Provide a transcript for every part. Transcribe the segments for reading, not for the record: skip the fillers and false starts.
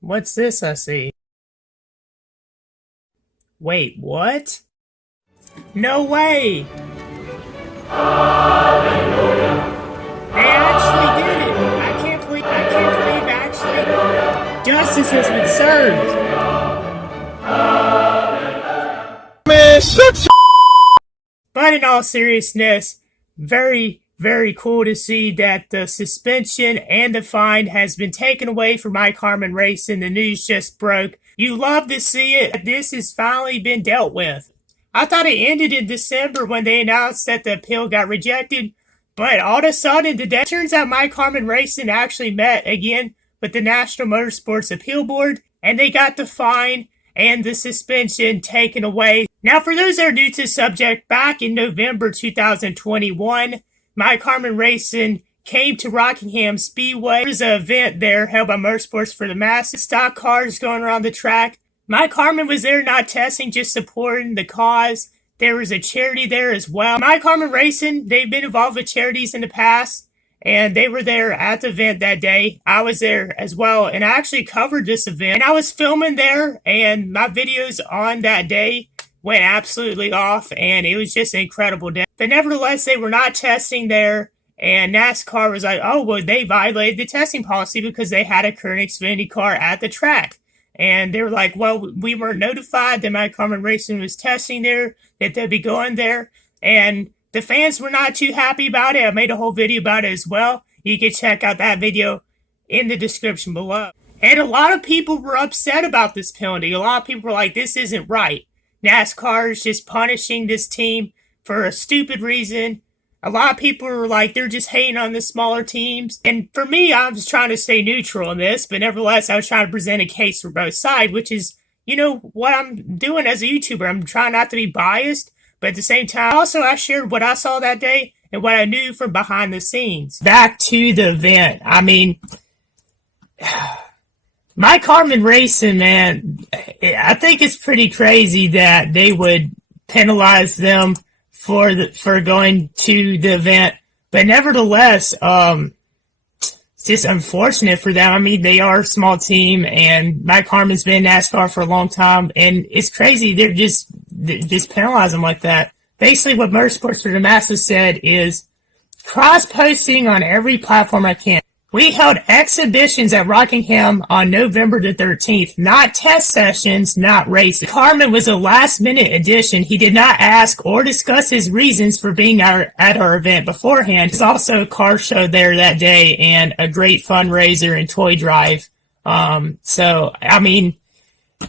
What's this I see? Wait, what? No way! They actually did it! I can't believe actually justice has been served! Man, shut your... But in all seriousness, very, very cool to see that the suspension and the fine has been taken away from Mike Harmon Racing. The news just broke. You love to see it. This has finally been dealt with. I thought it ended in December when they announced that the appeal got rejected, but all of a sudden today, it turns out Mike Harmon Racing actually met again with the National Motorsports Appeal Board, and they got the fine and the suspension taken away. Now, for those that are new to the subject, back in November 2021, Mike Harmon Racing came to Rockingham Speedway. There was an event there held by Motorsports for the Masses. Stock cars going around the track. Mike Harmon was there not testing, just supporting the cause. There was a charity there as well. Mike Harmon Racing, they've been involved with charities in the past, and they were there at the event that day. I was there as well, and I actually covered this event. And I was filming there, and my videos on that day went absolutely off, and it was just an incredible day. But nevertheless, they were not testing there, and NASCAR was like, oh, well, they violated the testing policy because they had a current Xfinity car at the track. And they were like, well, we weren't notified that Mike Harmon Racing was testing there, that they'd be going there. And the fans were not too happy about it. I made a whole video about it as well. You can check out that video in the description below. And a lot of people were upset about this penalty. A lot of people were like, this isn't right. NASCAR is just punishing this team for a stupid reason. A lot of people were like, they're just hating on the smaller teams. And for me, I was trying to stay neutral in this, but nevertheless, I was trying to present a case for both sides, which is, you know, what I'm doing as a YouTuber. I'm trying not to be biased, but at the same time, also I shared what I saw that day and what I knew from behind the scenes. Back to the event. I mean, Mike Harmon Racing, man, I think it's pretty crazy that they would penalize them for going to the event, but nevertheless, it's just unfortunate for them. I mean, they are a small team, and Mike Harmon's been in NASCAR for a long time, and it's crazy they're just penalize them like that. Basically, what Motorsports for the Masses said is cross-posting on every platform I can. We held exhibitions at Rockingham on November the 13th, not test sessions, not races. Harmon was a last-minute addition. He did not ask or discuss his reasons for being at our event beforehand. There's also a car show there that day and a great fundraiser and toy drive. So, I mean,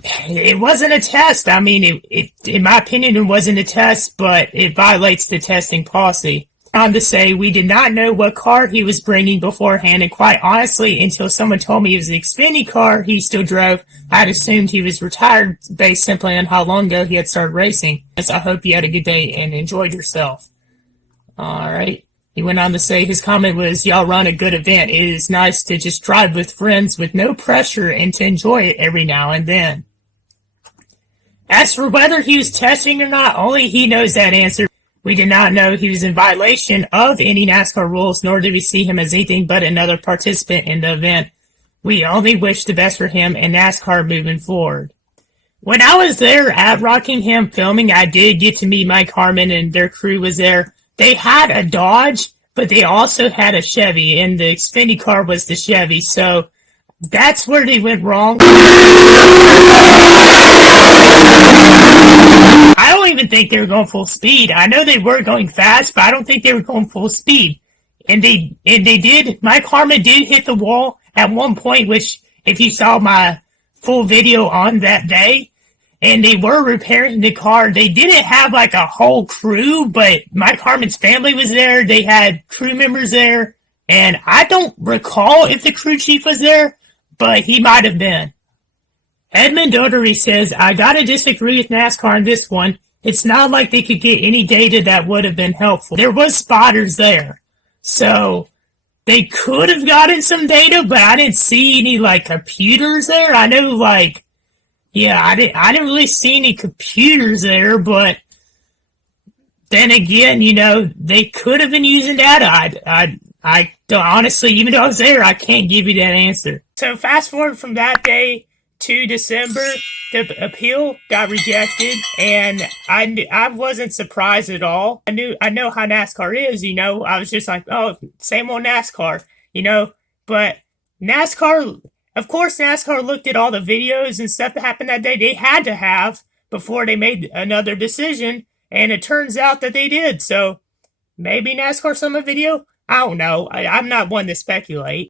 it wasn't a test. I mean, it in my opinion, it wasn't a test, but it violates the testing policy. On to say we did not know what car he was bringing beforehand, and quite honestly, until someone told me it was the Xfinity car he still drove, I'd assumed he was retired based simply on how long ago he had started racing. So I hope you had a good day and enjoyed yourself. All right. He went on to say his comment was, y'all run a good event. It is nice to just drive with friends with no pressure and to enjoy it every now and then. As for whether he was testing or not, only he knows that answer. We did not know he was in violation of any NASCAR rules, nor did we see him as anything but another participant in the event. We only wish the best for him and NASCAR moving forward. When I was there at Rockingham filming, I did get to meet Mike Harmon and their crew was there. They had a Dodge, but they also had a Chevy, and the Xfinity car was the Chevy, so that's where they went wrong. I don't even think they were going full speed. I know they were going fast, but I don't think they were going full speed. And they did. Mike Harmon did hit the wall at one point, which if you saw my full video on that day, and they were repairing the car. They didn't have like a whole crew, but Mike Harmon's family was there. They had crew members there, and I don't recall if the crew chief was there, but he might have been. Edmund Dodery says, I gotta disagree with NASCAR on this one. It's not like they could get any data that would have been helpful. There was spotters there, so they could have gotten some data, but I didn't see any like computers there. I know like, yeah, I didn't really see any computers there, but then again, you know, they could have been using data. I don't, honestly, even though I was there, I can't give you that answer. So fast forward from that day to December, the appeal got rejected, and I wasn't surprised at all. I know how NASCAR is, you know. I was just like, oh, same old NASCAR, you know. But NASCAR, of course, NASCAR looked at all the videos and stuff that happened that day. They had to have before they made another decision, and it turns out that they did. So maybe NASCAR saw my video. I don't know. I'm not one to speculate.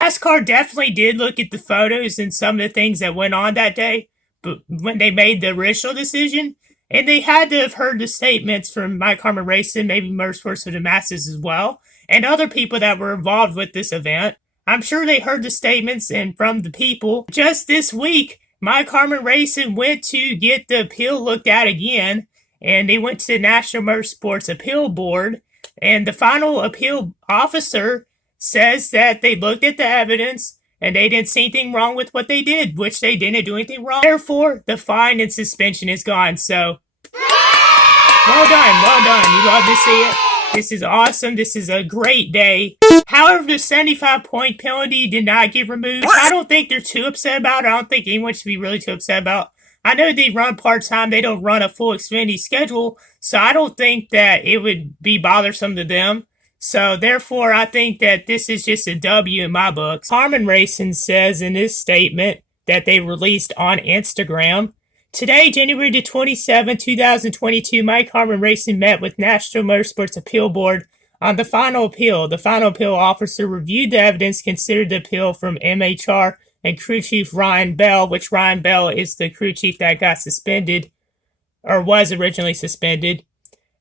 NASCAR definitely did look at the photos and some of the things that went on that day, but when they made the original decision, and they had to have heard the statements from Mike Harmon Racing, maybe Motorsports of the Masses as well, and other people that were involved with this event. I'm sure they heard the statements and from the people. Just this week, Mike Harmon Racing went to get the appeal looked at again, and they went to the National Motorsports Appeal Board, and the final appeal officer says that they looked at the evidence and they didn't see anything wrong with what they did, which they didn't do anything wrong. Therefore, the fine and suspension is gone. So, well done, well done. You love to see it. This is awesome. This is a great day. However, the 75-point penalty did not get removed. I don't think they're too upset about it. I don't think anyone should be really too upset about it. I know they run part-time. They don't run a full Xfinity schedule, so I don't think that it would be bothersome to them. So, therefore, I think that this is just a W in my books. Harmon Racing says in this statement that they released on Instagram, today, January the 27th, 2022, Mike Harmon Racing met with National Motorsports Appeal Board on the final appeal. The final appeal officer reviewed the evidence, considered the appeal from MHR and crew chief Ryan Bell, which Ryan Bell is the crew chief that got suspended, or was originally suspended.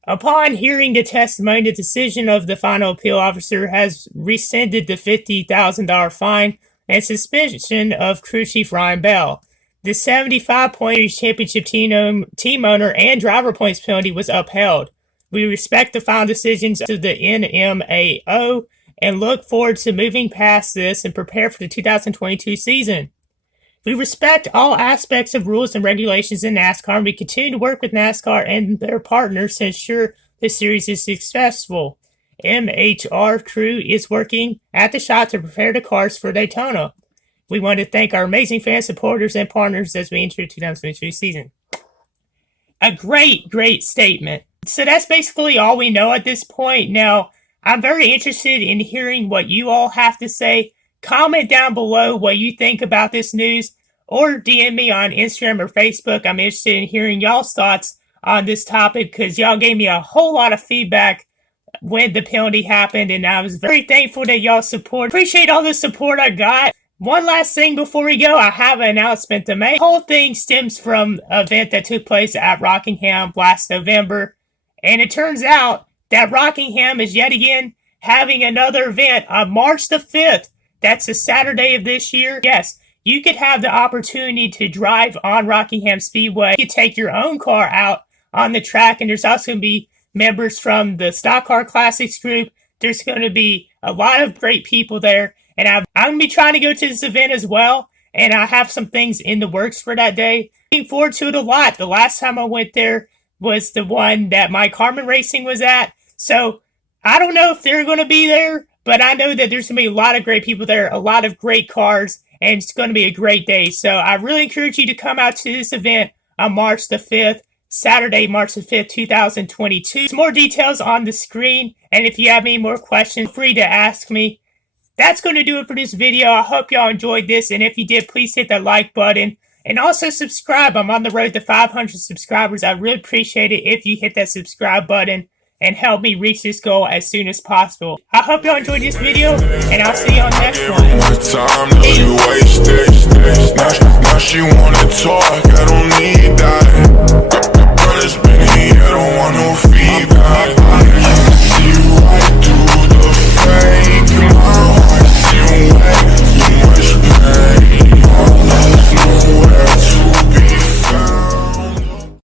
Upon hearing the testimony, the decision of the final appeal officer has rescinded the $50,000 fine and suspension of crew chief Ryan Bell. The 75-point championship team owner and driver points penalty was upheld. We respect the final decisions of the NMAB and look forward to moving past this and prepare for the 2022 season. We respect all aspects of rules and regulations in NASCAR, and we continue to work with NASCAR and their partners to ensure the series is successful. MHR crew is working at the shop to prepare the cars for Daytona. We want to thank our amazing fan supporters and partners as we enter the 2022 season. A great statement. So that's basically all we know at this point. Now, I'm very interested in hearing what you all have to say. Comment down below what you think about this news, or DM me on Instagram or Facebook. I'm interested in hearing y'all's thoughts on this topic because y'all gave me a whole lot of feedback when the penalty happened, and I was very thankful that y'all support. Appreciate all the support I got. One last thing before we go, I have an announcement to make. The whole thing stems from an event that took place at Rockingham last November, and it turns out that Rockingham is yet again having another event on March the 5th. That's a Saturday of this year. Yes, you could have the opportunity to drive on Rockingham Speedway. You could take your own car out on the track, and there's also going to be members from the Stock Car Classics group. There's going to be a lot of great people there, and I'm going to be trying to go to this event as well, and I have some things in the works for that day. Looking forward to it a lot. The last time I went there was the one that Mike Harmon Racing was at, so I don't know if they're going to be there, but I know that there's going to be a lot of great people there, a lot of great cars, and it's going to be a great day. So I really encourage you to come out to this event on March the 5th, Saturday, March the 5th, 2022. Some more details on the screen, and if you have any more questions, feel free to ask me. That's going to do it for this video. I hope y'all enjoyed this, and if you did, please hit that like button. And also subscribe. I'm on the road to 500 subscribers. I really appreciate it if you hit that subscribe button and help me reach this goal as soon as possible. I hope y'all enjoyed this video, and I'll see you on the next one.